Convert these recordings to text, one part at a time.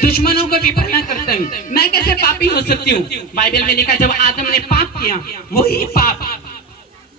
दुश्मनों को भी भला करता हूँ, मैं कैसे पापी हो सकती हूँ? बाइबल में लिखा जब आदम ने पाप किया, वही पाप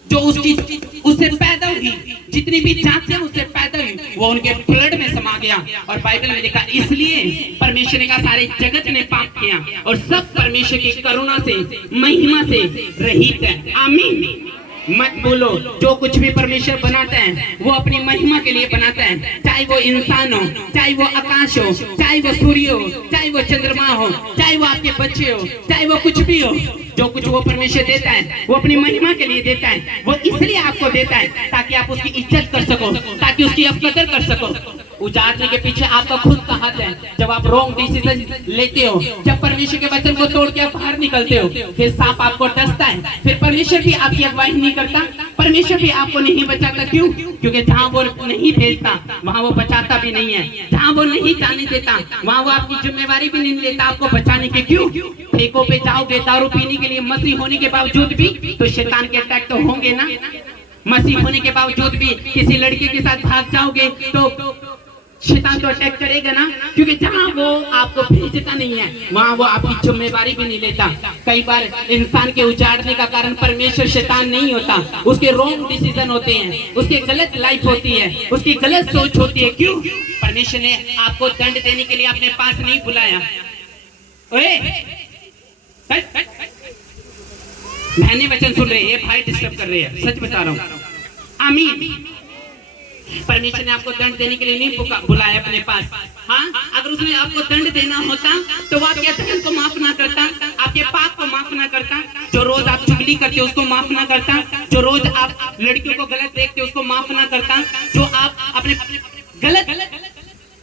जो उससे पैदा हुई, जितनी भी जातियां उससे पैदा हुई, वो उनके ब्लड में समा गया। और बाइबल में लिखा इसलिए परमेश्वर ने कहा सारे जगत ने पाप किया और सब परमेश्वर की करुणा से, महिमा से रहित है। आमीन। मत बोलो, जो कुछ भी परमेश्वर बनाता है वो अपनी महिमा के लिए बनाता है, चाहे वो इंसान हो, चाहे वो आकाश हो, चाहे वो सूर्य हो, चाहे वो चंद्रमा हो, चाहे वो आपके बच्चे हो, चाहे वो कुछ भी हो। जो कुछ वो परमेश्वर देता है वो अपनी महिमा के लिए देता है। वो इसलिए आपको देता है ताकि आप उसकी इज्जत कर सको, ताकि उसकी आप कदर कर सको। उजाड़ने के पीछे आपका खुद का हाथ है। जब आप रॉन्ग डिसीजन लेते हो, जब परमेश्वर के वचन को तोड़ के आप बाहर निकलते हो, फिर सांप आपको डसता है, फिर परमेश्वर भी आपकी अगुवाई नहीं करता, परमेश्वर भी आपको नहीं बचाता। क्यों? क्योंकि जहाँ वो नहीं भेजता वहाँ वो बचाता भी नहीं है, जहाँ वो नहीं जाने देता वहाँ वो आपकी जिम्मेवारी भी नहीं लेता आपको बचाने के। क्यों? ठेकों पे जाओगे दारू पीने के लिए, मसीह होने के बावजूद भी तो शैतान के अटैक तो होंगे ना। मसीह होने के बावजूद भी किसी लड़के के साथ भाग जाओगे तो शैतान तो अटैक करेगा ना, क्योंकि जहाँ वो आपको भेजता नहीं है वहाँ वो आपकी जिम्मेवारी भी नहीं लेता। कई बार इंसान के उजाड़ने का कारण परमेश्वर शैतान नहीं होता, उसके रॉन्ग डिसीजन होते हैं, उसकी गलत लाइफ होती है, उसकी गलत सोच होती है। क्यों? परमेश्वर ने आपको दंड देने के लिए अपने पास नहीं बुलाया। मैंने वचन सुन रहे हैं, भाई डिस्टर्ब कर रहे हैं, सच बता रहा हूँ। आमीन। परमेश्वर ने आपको दंड देने के लिए नहीं बुलाया अपने पास। हाँ, अगर उसने आपको दंड देना होता तो वो आपके धर्म को माफ ना करता, आपके पाप को माफ ना करता, जो रोज आप चुगली करते हो उसको माफ ना करता, जो रोज आप लड़कियों को गलत देखते हो उसको माफ ना करता, जो आप अपने गलत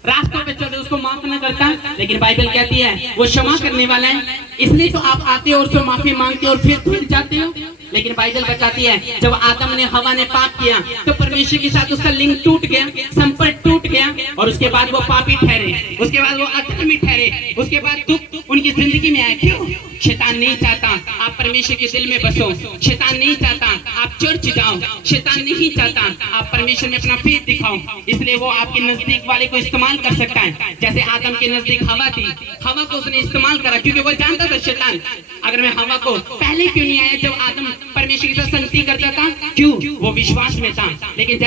रास्तों पे चलते उसको माफ ना करता। लेकिन बाइबल कहती है वो क्षमा करने वाला है, इसलिए तो आप आते हो और उससे माफी मांगते हो और फिर भूल जाते हो। लेकिन बाइबल बताती है जब आदम ने हवा ने पाप किया तो परमेश्वर के साथ उसका लिंक टूट गया, संपर्क टूट गया और उसके बाद वो पापी ठहरे, उसके बाद वो अधर्मी ठहरे, उसके बाद दुख उनकी जिंदगी में आया। क्यों? शैतान नहीं चाहता आप परमेश्वर के दिल में बसो, शैतान नहीं चाहता आप चर्च जाओ, शैतान नहीं चाहता आप परमेश्वर में अपना फेथ दिखाओ। इसलिए वो आपके नजदीक वाले को इस्तेमाल कर सकता है। जैसे आदम के नजदीक हवा थी, हवा को उसने इस्तेमाल करा क्योंकि वो जानता था शैतान अगर मैं हवा को पहले क्यों नहीं आया जब आदम परमेश्वर के साथ संगति करता था। क्यों? वो विश्वास में था। लेकिन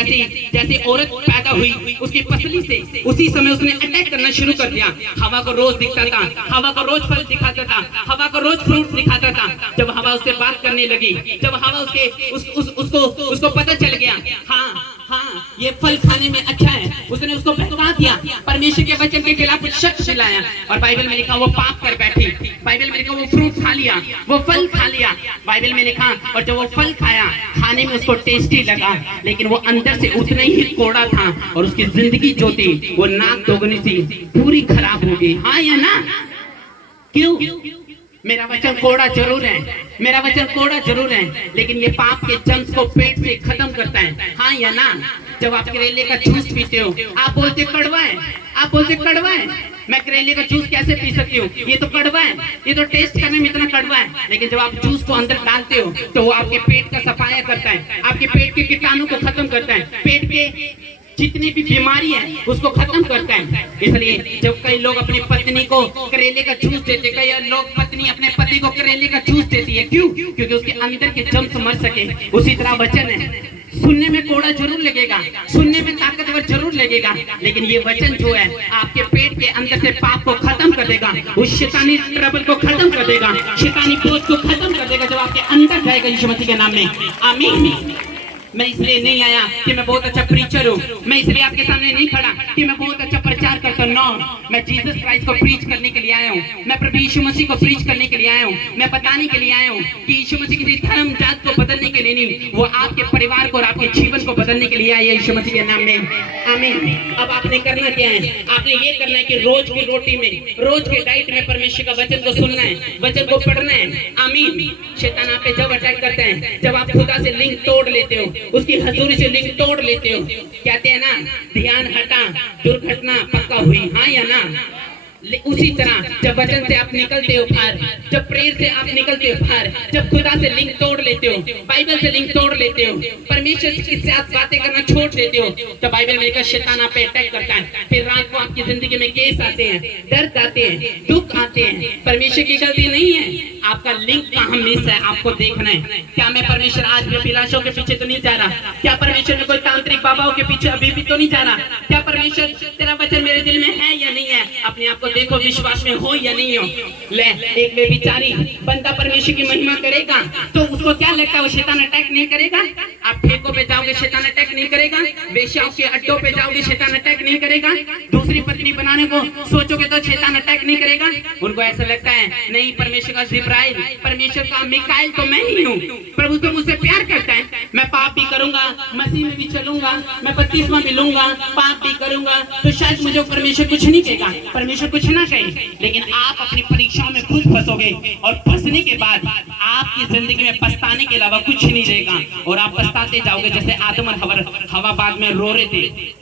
जैसे औरत पैदा हुई उसकी पसली से उसी समय उसने अटैक करना शुरू कर दिया। हवा को रोज दिखता था, हवा को रोज फल दिखाता था, हवा को रोज फ्रूट दिखाता था। जब हवा उससे बात करने लगी, जब हवा उसको पता चल गया हाँ ये फल खाने में अच्छा है, उसने उसको बहका दिया, परमेश्वर के वचन के खिलाफ शक दिलाया और बाइबल में लिखा वो पाप कर बैठी। बाइबल में लिखा वो फ्रूट खा लिया, वो फल खा लिया। बाइबल में लिखा और जब वो फल खाया खाने में उसको टेस्टी लगा, लेकिन वो अंदर से उतना ही कोड़ा था और उसकी जिंदगी जो थी वो नाक दोगुनी सी पूरी खराब हो गई। हाँ या ना? क्यों? मेरा वचन कोड़ा जरूर है, मेरा वचन कोड़ा जरूर है, लेकिन ये पाप के जम्स को पेट से खत्म करता है। हाँ या ना? जब आप करेले का जूस पीते हो आप बोलते कड़वा है, आप बोलते कड़वा है। मैं करेले का जूस कैसे पी सकती हूँ? ये तो कड़वा है, ये तो टेस्ट करने में इतना कड़वा है। लेकिन जब आप जूस को अंदर डालते हो तो वो आपके पेट का सफाया करता है, आपके पेट के कीटाणु को खत्म करता है, पेट के जितनी भी बीमारी है उसको खत्म करता है। इसलिए जब कई लोग अपनी पत्नी को करेले का जूस देते, कई लोग पत्नी अपने पति को करेले का जूस देती है। क्यों? क्योंकि उसके अंदर के जम्स मर सके। उसी तरह वचन है, सुनने में कोड़ा जरूर लगेगा, सुनने में ताकतवर जरूर लगेगा, लेकिन ये वचन जो है आपके पेट के अंदर से पाप को खत्म कर देगा, उस शैतानी ट्रबल को खत्म कर देगा, शैतानी बोझ को खत्म कर देगा जब आपके अंदर जाएगा यीशु मसीह के नाम में। आमीन। मैं इसलिए नहीं आया कि मैं बहुत अच्छा प्रीचर हूँ, मैं इसलिए आपके सामने नहीं खड़ा कि मैं बहुत अच्छा प्रचार करता हूँ। नो, मैं जीसस क्राइस्ट को प्रीच करने के लिए आया हूँ, मैं प्रभु यीशु मसीह को प्रीच करने के लिए आया हूँ, मैं बताने के लिए आया हूँ कि यीशु मसीह किसी धर्म जात को बदलने के लिए नहीं, वो आपके परिवार को और आपके जीवन को बदलने के लिए आया यीशु मसीह के नाम में। आमीन। अब आपने करना क्या है? आपने ये करना है कि रोज की रोटी में, रोज के डाइट में परमेश्वर का वचन को सुनना है, वचन को पढ़ना है। आमीन। शैतान आप पे जब अटैक करता है, जब आप खुदा से लिंक तोड़ लेते हो, उसकी हजूरी से लिंक तोड़ लेते हो, कहते हैं ना ध्यान हटा दुर्घटना पक्का हुई। हाँ या ना? उसी तरह जब वचन से आप निकलते हो बाहर, जब प्रेयर से आप निकलते हो बाहर, जब खुदा से लिंक तोड़ लेते हो, बाइबल से लिंक तोड़ लेते हो, परमेश्वर के साथ बातें करना छोड़ देते हो, तो बाइबल में लिखा शैतान आप पे अटैक करता है। फिर रात को आपकी जिंदगी में केस आते हैं, दर्द आते हैं, दुख आते हैं। परमेश्वर की गलती नहीं है, आपका लिंक कहाँ मिस है आपको देखना है। क्या मैं परमेश्वर आज भी अभिलाषों के पीछे तो नहीं जा रहा? क्या परमेश्वर में कोई तांत्रिक बाबाओं के पीछे अभी भी तो नहीं जा रहा? क्या परमेश्वर तेरा वचन मेरे दिल में है या नहीं है? अपने आप को देखो, विश्वास में हो या नहीं हो। ले एक बेचारी बंदा परमेश्वर की महिमा करेगा तो उसको क्या लगता है, वो शैतान अटैक नहीं करेगा? आप ठेकों पे जाओगे शैतान अटैक नहीं करेगा? वेश्याओं के अड्डों पे जाओगे शैतान अटैक नहीं करेगा? दूसरी पत्नी बनाने को सोचोगे तो शैतान अटैक नहीं करेगा? उनको ऐसा लगता है नहीं, परमेश्वर का जिब्राइल, परमेश्वर का मिकाइल तो मैं ही हूँ, प्रभु तो मुझसे प्यार करता है, मैं पाप भी करूंगा, मसीह में भी चलूंगा, मैं बपतिस्मा भी लूंगा, पाप भी करूंगा, तो शायद मुझे परमेश्वर कुछ नहीं कहेगा, परमेश्वर कुछ ना कहे। लेकिन आप अपनी परीक्षाओं में खुद फंसोगे और फंसने के बाद आपकी जिंदगी में पछताने के अलावा कुछ नहीं रहेगा और आप पछताते जाओगे। जैसे आदम और हवा बाद में रो रहे थे,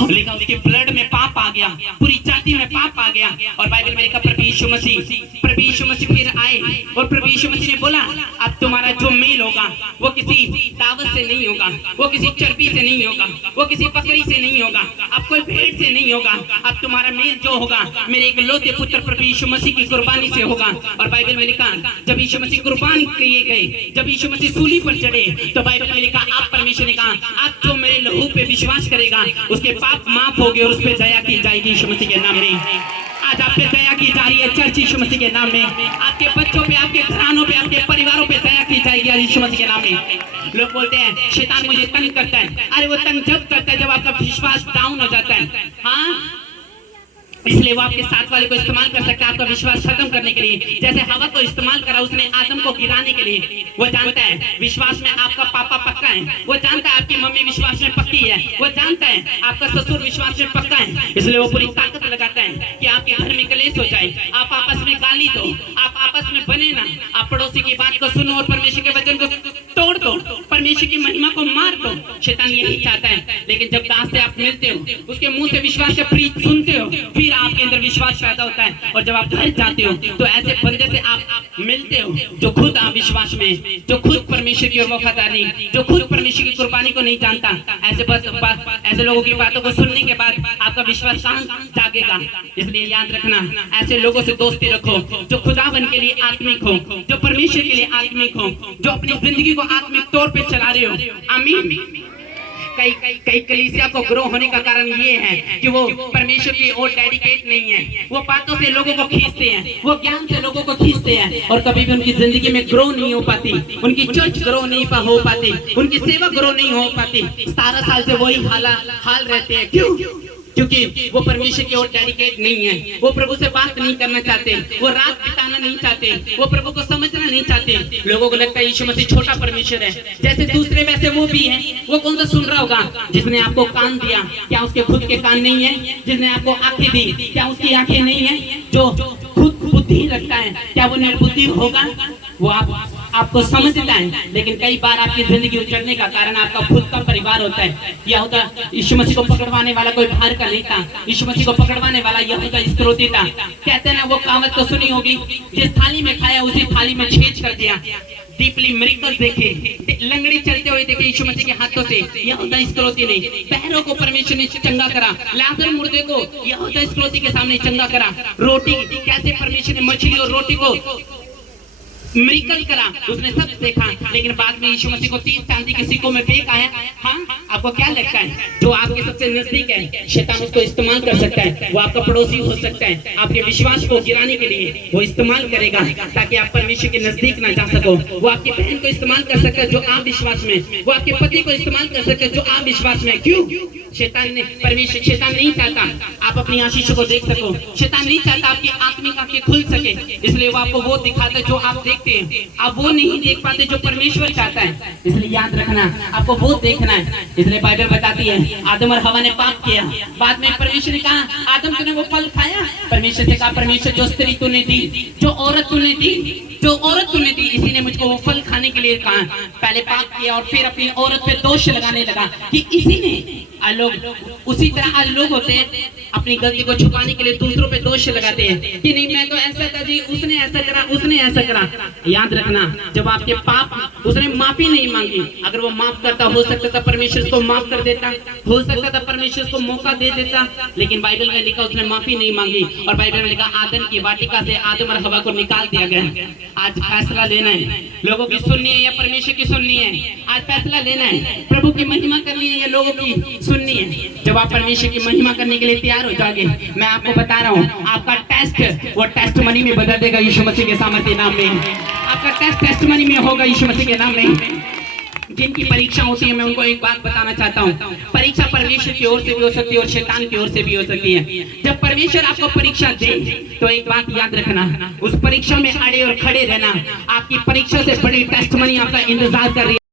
लेकिन उसके ब्लड में पाप आ गया, पूरी जाति में पाप आ गया। और बाइबल में लिखा प्रभु यीशु मसीह फिर आए और प्रभु यीशु मसीह ने बोला अब तुम्हारा जो मेल होगा वो किसी दावत से नहीं होगा, वो किसी चर्बी से नहीं होगा, वो किसी बकरी से नहीं होगा, अब कोई भेड़ से नहीं होगा, अब तुम्हारा मेल जो होगा मेरे इकलौते पुत्र प्रभु यीशु मसीह की कुर्बानी से होगा। और बाइबल में लिखा जब यीशु मसीह कुर्बान किए गए, जब यीशु मसीह सूली पर चढ़े, तो बाइबल में लिखा आप परमेश्वर ने कहा अब जो मेरे लहू पे विश्वास करेगा उसके पाप माफ हो गए और उस पे दया की जाएगी यीशु मसीह के नाम में। आज आप पे दया की जा रही है चर्च यीशु मसीह के नाम में। आपके बच्चों पे, आपके घरानों पे, आपके परिवारों पे दया की जाएगी आज यीशु मसीह के नाम में। लोग बोलते हैं शैतान मुझे तंग करता है, अरे वो तंग जब करता है जब आपका विश्वास डाउन हो जाता है। हाँ, इसलिए वो आपके साथ वाले को इस्तेमाल कर सकता है आपका विश्वास खत्म करने के लिए। जैसे हवा को इस्तेमाल करा उसने आदम को गिराने के लिए। वो जानता है विश्वास में आपका पापा पक्का है, वो जानता है आपकी मम्मी विश्वास में पक्की है, वो जानता है आपका ससुर विश्वास में पक्का है, इसलिए वो पूरी ताकत लगाता है कि आपके घर में कलेश हो जाए, आप आपस में गाली दो, आप आपस में बने ना, आप पड़ोसी की बात को सुनो और परमेश्वर के वचन को तोड़ दो, परमेश्वर की महिमा को मार दो। शैतान यही चाहता है। लेकिन जब दास से आप मिलते हो, उसके मुंह से विश्वास का प्रीत सुनते हो, फिर आपके अंदर विश्वास पैदा होता है। और जब आप घर जाते हो तो ऐसे बंदे से आप मिलते हो जो खुद आप विश्वास में, जो खुद परमेश्वर की ओर वफादार नहीं, जो खुद परमेश्वर की कुर्बानी को नहीं जानता। ऐसे लोगों की बातों को सुनने के बाद आपका विश्वास कहाँ जागेगा? इसलिए याद रखना, ऐसे लोगों से दोस्ती रखो जो खुदावन के लिए आत्मिक हो, जो परमेश्वर के लिए आत्मिक हो, जो अपनी जिंदगी को आत्मिक तौर पे चला रहे हो। आमीन। कई कलीसिया को ग्रो होने का कारण ये है कि वो परमेश्वर की ओर डेडिकेट नहीं है, वो बातों से लोगों को खींचते हैं, वो ज्ञान से लोगों को खींचते हैं और कभी भी उनकी जिंदगी में ग्रो नहीं हो पाती, उनकी चर्च ग्रो नहीं हो पाती, उनकी सेवा ग्रो नहीं हो पाती। 17 साल से वही हाल रहते हैं। क्यों? क्योंकि वो परमेश्वर की ओर डेडिकेट नहीं है, वो प्रभु से बात नहीं करना चाहते, वो रात बिताना नहीं चाहते, वो प्रभु को समझना नहीं चाहते। लोगों को लगता है यीशु मसीह छोटा परमेश्वर है, जैसे दूसरे वैसे वो भी है। वो कौन सा सुन रहा होगा? जिसने आपको कान दिया, क्या उसके खुद के कान नहीं है? जिसने आपको आंखें दी, क्या उसकी आंखें नहीं है? जो खुद बुद्धि रखता है, क्या वो निर्बुद्धि होगा? वो आपको समझता है। लेकिन कई बार आपकी जिंदगी उजड़ने का कारण आपका खुद का परिवार होता है। यह होता यीशु मसीह को पकड़वाने वाला कोई बाहर का नहीं था, यीशु मसीह को पकड़वाने वाला यहूदा इस्करियोती था। कहते हैं ना, वो कहावत तो सुनी होगी, जिस थाली में खाया उसी थाली में छेद कर दिया। डीपली मिरेकल देखे, लंगड़ी चलते हुए देखे यीशु मसीह के हाथों से यहूदा इस्करियोती ने। पैरों को परमेश्वर ने चंगा करा, लाजर मुर्दे को यहूदा इस्करियोती के सामने चंगा करा। रोटी कैसे परमेश्वर ने मछली और रोटी को मिरेकल करा, उसने सब देखा। लेकिन बाद में यीशु मसीह को 3 चांदी के सिक्कों में फेंक आया। हाँ, आपको क्या लगता है? जो आपके सबसे नजदीक है, शैतान उसको इस्तेमाल कर सकता है। वो आपका पड़ोसी हो सकता है, आपके विश्वास को गिराने के लिए वो इस्तेमाल करेगा ताकि आप परमेश्वर के नजदीक ना जा सको। वो आपकी बहन को इस्तेमाल कर सकता है जो आप विश्वास में, वो आपके पति को इस्तेमाल कर सकता है जो आप विश्वास में। क्यों? शैतान नहीं चाहता आप अपनी आशीषों को देख सको, शैतान नहीं चाहता आपकी आत्मिक आंखें खुल सके, इसलिए वो आपको वो दिखाता है जो आप देखते हैं, आप वो नहीं देख पाते जो परमेश्वर चाहता है। इसलिए याद रखना, आपको वो देखना है। इसलिए बाइबल बताती है आदम और हवा ने पाप किया, बाद में परमेश्वर ने कहा आदम तूने वो फल खाया? परमेश्वर से कहा परमेश्वर जो स्त्री तूने दी, जो औरत तूने दी, इसी ने मुझको वो फल खाने के लिए कहा। पहले पाप किया और फिर अपनी औरत पे दोष लगाने लगा कि इसी ने लोग उसी तरह आज लोग होते हैं अपनी गलती को छुपाने के लिए दूसरों पे दोष लगाते हैं कि नहीं मैं तो ऐसा था जी, उसने ऐसा करा, उसने ऐसा करा। याद रखना, जब आपके पाप उसने माफी नहीं मांगी, अगर वो माफ करता हो सकता था परमेश्वर उसको माफ कर देता, हो सकता था परमेश्वर उसको मौका दे देता, लेकिन बाइबल में लिखा उसने माफी नहीं मांगी और बाइबल में लिखा आदम की वाटिका से आदम और हवा को निकाल दिया गया। आज फैसला लेना है, लोगों की सुननी है या परमेश्वर की सुननी है। आज फैसला लेना है, प्रभु की महिमा करनी है या लोगों की सुननी है। जब आप परमेश्वर की महिमा करने के लिए तैयार हो जाओगे, मैं आपको बता रहा हूँ आपका टेस्ट वो टेस्ट मनी में बदल देगा यीशु मसीह के सामर्थ्य नाम में। आपका टेस्ट मनी में होगा यीशु मसीह के नाम में। जिनकी परीक्षा होती है मैं उनको एक बात बताना चाहता हूँ, परीक्षा परमेश्वर की ओर से भी हो सकती है और शैतान की ओर से भी हो सकती है। जब परमेश्वर आपको परीक्षा दे तो एक बात याद रखना, उस परीक्षा में अड़े और खड़े रहना। आपकी परीक्षा से बड़ी टेस्ट मनी आपका इंतजार कर रही है।